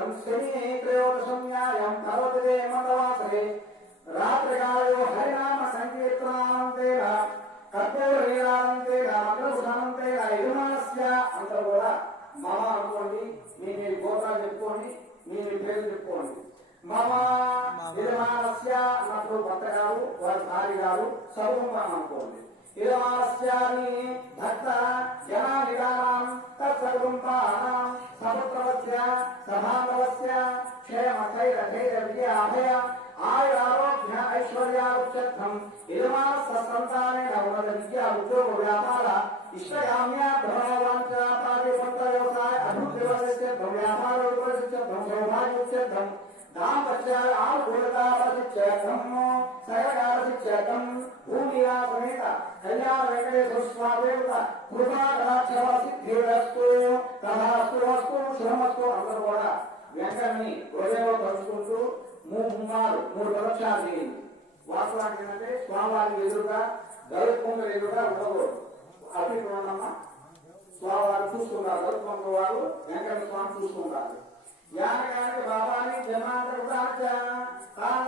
ప్రిత్యర్థం శని త్రయోదశం న్యాయం భగవతి మందవాసరే రాత్రికాలయో హరినామ సంకీర్తనాంతేన కర్పూర నీరాంతేన మంగళసుధానంతేన యజమానస్య అంతా కూడా మమ అనుకోండి మీ మీ గోత్రాలు చెప్పుకోండి మీ మీ పేరు చెప్పుకోండి. మమ యజమానస్య అన్నప్పుడు భర్త గారు వారి భార్య గారు సర్వం అనుకోండి. యజమానస్యాని భర్త జనానిదానం తత్సర్వంపానాం సపుత్రవస్య సభాంగవస్య క్షేమ ధైర్య అభయ ఆయుర ఆరోగ్య ఐశ్వర్యారుక్షం సంతానేన ఉన్నత విద్యా ఉద్యోగ వ్యాపార వ్యవసాయ అభివృద్ధి వ్యాపార దాంపత్యాల భూమియా సమేత కళ్యాణ వెంకటేశ్వర కృపా సిద్ధిరస్తు తథాస్తు వస్తు అందరూ కూడా వెంకటని హృదయంలో తలుచుకుంటూ మూడు ముమ్మారు మూడు ప్రదక్షిణాలు చేయండి. వాస్తవానికి ఏంటంటే స్వామివారికి ఎదురుగా గరుత్కొండ ఎదురుగా ఉండకూడదు. అటు ఇటు ఉండమ్మా. స్వామివారు చూసుకున్నారు గరుత్కొండ వారు వెంకట స్వామి చూసుకుంటారు. యానగానికి బాబాని జన్మాంతరం కాలాని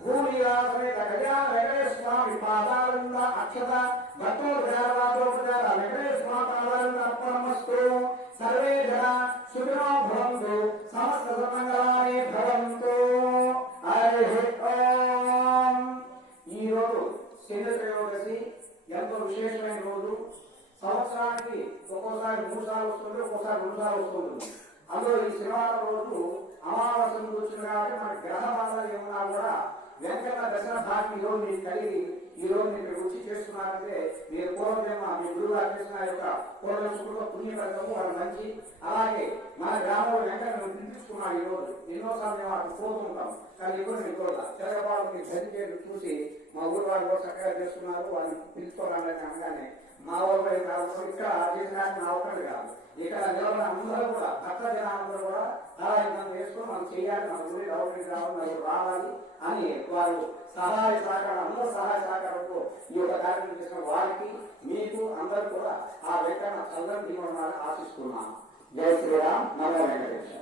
పరస్మై గజా లక్ష్మీ నారాయణ స్వరూపస్య భూమిగా సమేత కళ్యాణ వెంకటేశ్వర స్వామి పాదాలంద అక్షత భక్తోపచారవాదోపచార వెంకటేశ్వర స్వామి పాదాలంద అర్పణమస్తు సర్వే జన సుఖినో భవంతు సమస్త సమంగళాని భవంతు. హరి ఓం. ఈ రోజు శని త్రయోదశి ఎంతో విశేషమైన రోజు. సంవత్సరానికి ఒక్కోసారి మూడు సార్లు వస్తుంది ఒక్కోసారి రెండు సార్లు వస్తుంది అందులో ఈ శనివారం రోజు అమావాస్య వచ్చిన కాబట్టి మన గ్రహ బాధలు ఏమన్నా కూడా వెంకట దశన భాగం ఈ రోజు మీకు కలిగి ఈ రోజు మీరు రుచి చేస్తున్నారంటే మీరు పూర్వజన్మ మీ గురువు గారు చేసిన యొక్క పూర్వజన్మ పుణ్యవర్గము వారు మంచి. అలాగే మన గ్రామంలో వెంకట మేము పిలిపించుకున్నాం ఈ రోజు. ఎన్నోసార్లు మేము అక్కడ పోతూ ఉంటాం. కానీ ఇప్పుడు మీకు కూడా తిరగబాటు మీరు చదివేది చూసి మా ఊరు వారు కూడా చక్కగా చేస్తున్నారు. వాళ్ళని పిలుచుకోవాలని అనగానే మా ఊరు ఇక్కడ చేసిన మా ఒక్కటి కాదు. అందరూ కూడా భక్త జనాలందరూ కూడా చాలా ఇబ్బంది వేసుకుని మనం చేయాలి మన ఊరి గవర్నమెంట్ రావాలి రావాలి అని వారు సహాయ సహకారం అందరూ సహాయ సహకారంతో ఈ యొక్క కార్యక్రమం చేసిన వారికి మీకు అందరూ కూడా ఆ వెంకన్న చల్లని దీవనాలు ఆశిస్తున్నాను. జై శ్రీరామ్ నమో వెంకటేశ్వర.